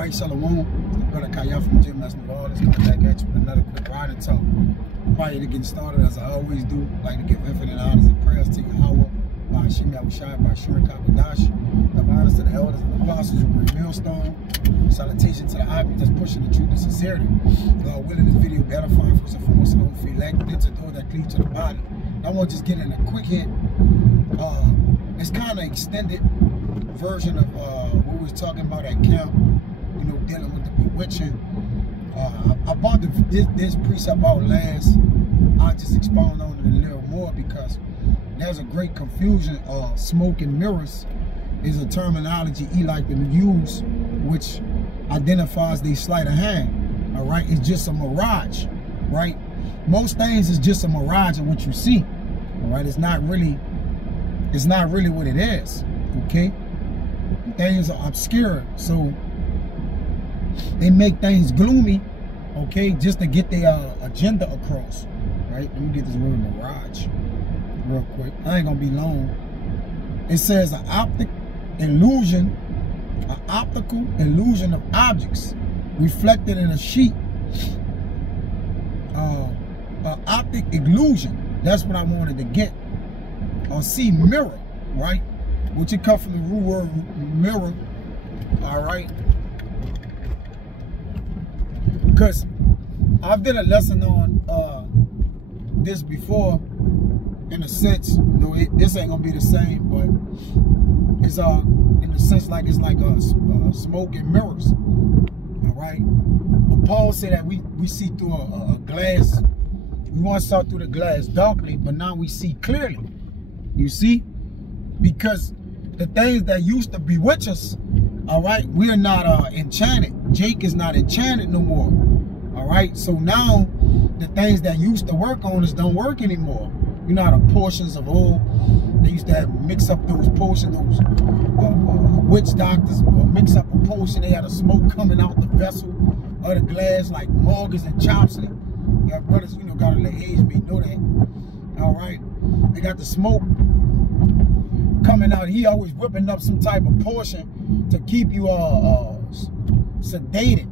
Right, Shalom. Brother Kaya from Jim Mass New Orleans coming back at you with another quick ride and talk. Prior to getting started, as I always do, I'd like to give infinite honors and prayers to Yahweh, by Hashem Yahushai, by Shur Kabadash. Give honors to the elders and the apostles who bring millstone. Salutation to the ivy that's pushing the truth and sincerity. God willing, this video be edifying first and foremost and don't feel like it's a door that cleaves to the body. I want to just get in a quick hit. It's kind of extended version of what we was talking about at camp, you know, dealing with the bewitching. I brought this precept out last. I'll just expound on it a little more because there's a great confusion. Smoke and mirrors is a terminology he like to use, which identifies the sleight of hand. All right, it's just a mirage, right? Most things is just a mirage of what you see. All right, it's not really what it is. Okay, things are obscure, so they make things gloomy, okay, just to get their agenda across. Right? Let me get this word mirage real quick. I ain't gonna be long. It says an optical illusion of objects reflected in a sheet. An optic illusion. That's what I wanted to get. Or see mirror, right? Which it comes from the root word mirror. All right. Because I've did a lesson on this before, in a sense. You know, this ain't gonna be the same, but it's in a sense like it's like smoke and mirrors. All right. But Paul said that we see through a glass. We once saw through the glass darkly, but now we see clearly. You see, because the things that used to bewitch us, all right, we're not enchanted. Jake is not enchanted no more. All right, so now the things that used to work on us don't work anymore. You know how the portions of old, they used to have mix up those portions, those witch doctors mix up a potion. They had a smoke coming out the vessel or the glass like Morgans and Chopstick. Your brothers, you know, got a little age, may know that. All right, they got the smoke coming out. He always whipping up some type of portion to keep you sedated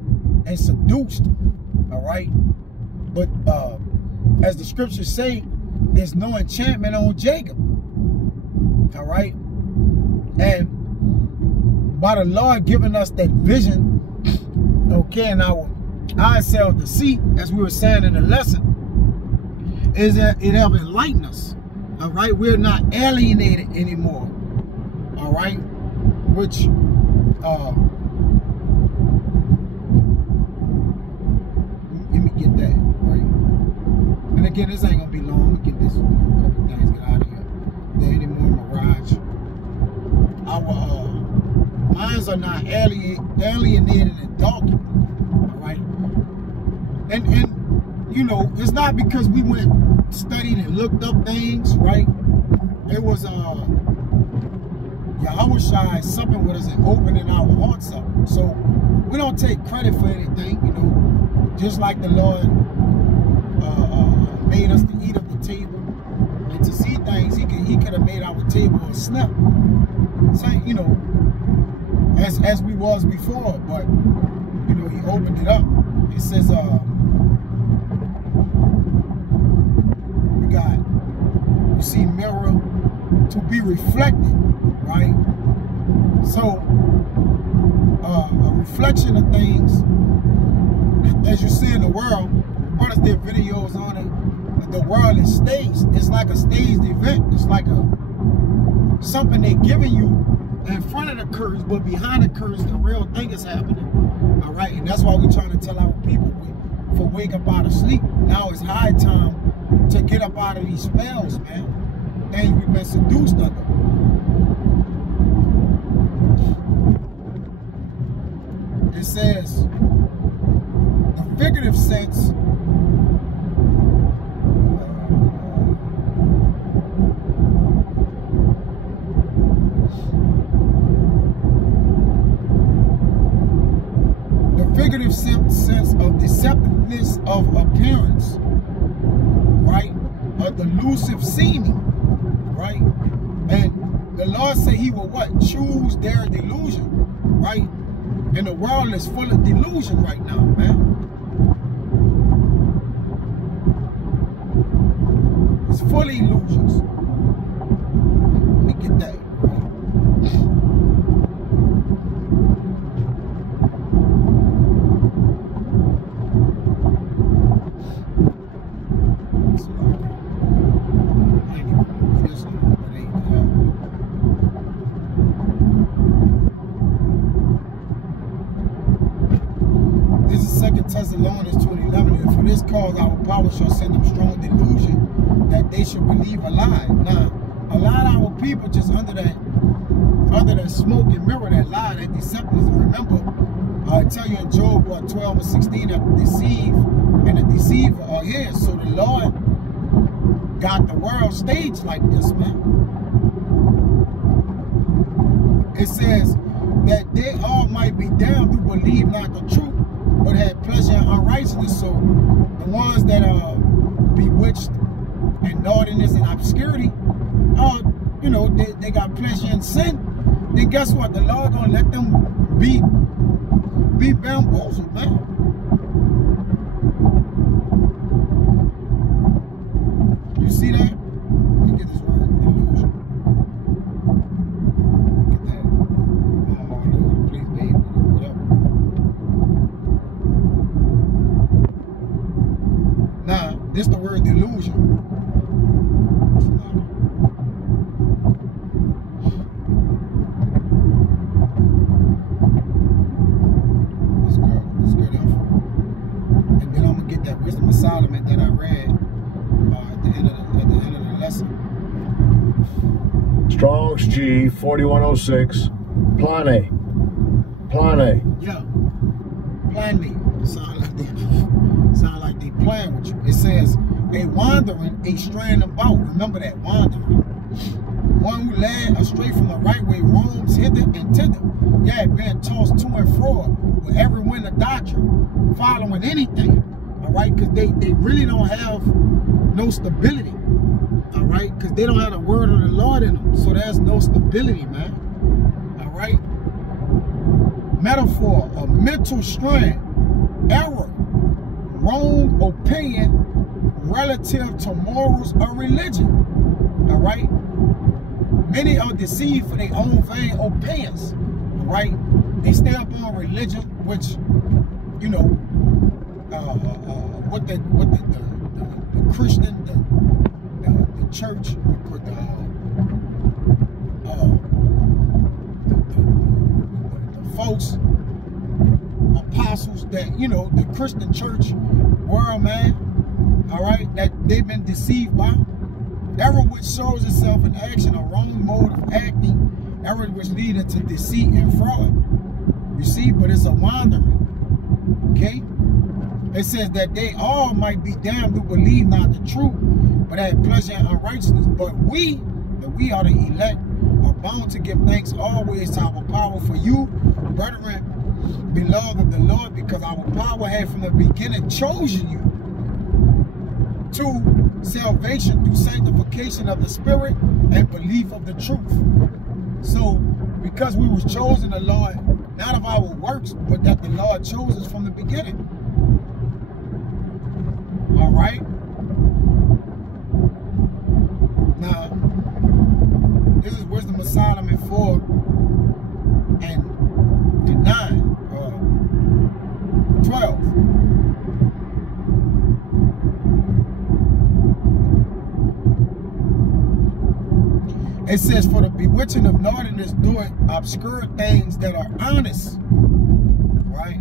and seduced. All right, but as the scriptures say, there's no enchantment on Jacob. All right, and by the Lord giving us that vision, okay, and our ourselves to see, as we were saying in the lesson, is that it have enlightened us. All right, we're not alienated anymore. All right, which let me get that right. And again, this ain't gonna be long. Let me get this couple things, get out of here. There any more mirage. Our minds are not alienated and darkened. All right, and you know, it's not because we went studied and looked up things, right? It was Yahushua supping with us and opening our hearts up. So we don't take credit for anything, you know. Just like the Lord made us to eat at the table and to see things, he could have made our table a snap. Same, you know, as we was before, but you know, he opened it up. It says you see mirror to be reflected, right? So a reflection of things, as you see in the world, brothers did videos on it, but the world is staged. It's like a staged event. It's like something they're giving you in front of the curtains, but behind the curtains the real thing is happening. All right, and that's why we're trying to tell our people for wake up out of sleep. Now it's high time to get up out of these spells, man. Things we've been seduced under. It says, the figurative sense sense of deceptiveness of appearance, right? A delusive seeming, right? And the Lord said he will what? Choose their delusion, right? And the world is full of delusion right now, man. It's full of illusions. Let me get that. This is 2 Thessalonians 2:11. And for this cause our power shall send them strong delusion that they should believe a lie. Now, a lot of our people just under that smoke and mirror, that lie, that deception. Remember, I tell you in Job 12:16 that the deceive and the deceiver are here. So the Lord got the world staged like this, man. It says that they all might be damned who believe not the truth, but had pleasure in unrighteousness. So the ones that are bewitched and naughtiness and obscurity, you know, they got pleasure in sin. Then guess what? The Lord gonna let them be bamboozled, man. You see that? Let me get this word, delusion. Look at that. Oh, all over the place, baby. Whatever. Now, this the word delusion. Let's go down for it. And then I'm gonna get that wisdom of Solomon that I read at the end of the lesson. Strong's G 4106. Plane. Yeah. Plane. Sound like they playing with you. It says a wandering, a straying about. Remember that, wandering. One who led astray from the right way roams hither and thither. Yeah, being tossed to and fro with every wind of doctrine, following anything. All right, because they really don't have no stability. All right, because they don't have the word of the Lord in them. So there's no stability, man. All right. Metaphor, a mental strand, error, wrong opinion relative to morals or religion. All right. Many are deceived for their own vain opinions. All right. They stay up on religion, which, you know, what the Christian, the church, the folks, apostles that, you know, the Christian church world, man, all right, that they've been deceived by. Error which shows itself in action, a wrong mode of acting, error which leads to deceit and fraud. You see, but it's a wandering. Okay? It says that they all might be damned who believe not the truth, but had pleasure in unrighteousness. But we are the elect, are bound to give thanks always to our power for you, brethren, beloved of the Lord, because our power had from the beginning chosen you to salvation through sanctification of the Spirit and belief of the truth. So, because we was chosen the Lord, not of our works, but that the Lord chose us from the beginning. All right. Now, this is Wisdom of Solomon 4 and 9, 12. It says, for the bewitching of naughtiness doeth obscure things that are honest. Right?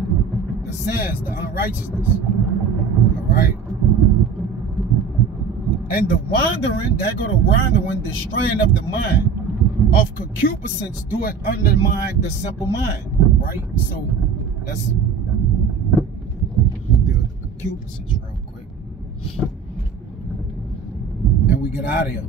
The sins, the unrighteousness. All right? And the wandering, there go the wandering, the straying of the mind. Of concupiscence doeth undermine the simple mind. Right? So, let's deal with the concupiscence real quick. And we get out of here.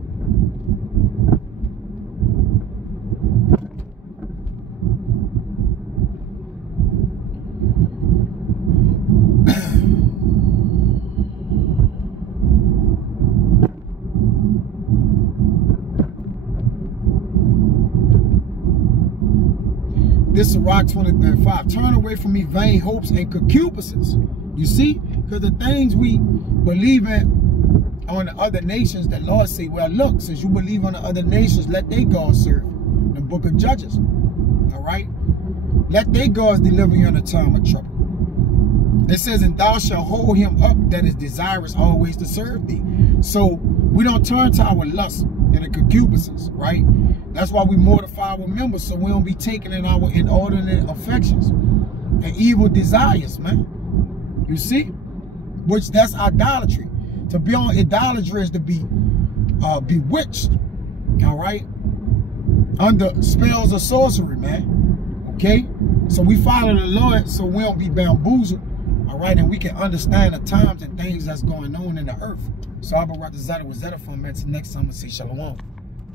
This is Sirach 23:5. Turn away from me vain hopes and concupiscence. You see? Because the things we believe in on the other nations, the Lord say, well, look, since you believe on the other nations, let their gods serve. The book of Judges. All right? Let their gods deliver you in a time of trouble. It says, and thou shalt hold him up that is desirous always to serve thee. So we don't turn to our lust and the concupiscence, right? That's why we mortify our members, so we don't be taken in our inordinate affections and evil desires, man. You see? Which that's idolatry. To be on idolatry is to be bewitched, all right? Under spells of sorcery, man. Okay? So we follow the Lord so we don't be bamboozled. All right, and we can understand the times and things that's going on in the earth. So I'll be right to Zeta with Zeta for a minute. Next time, I'll say shalom.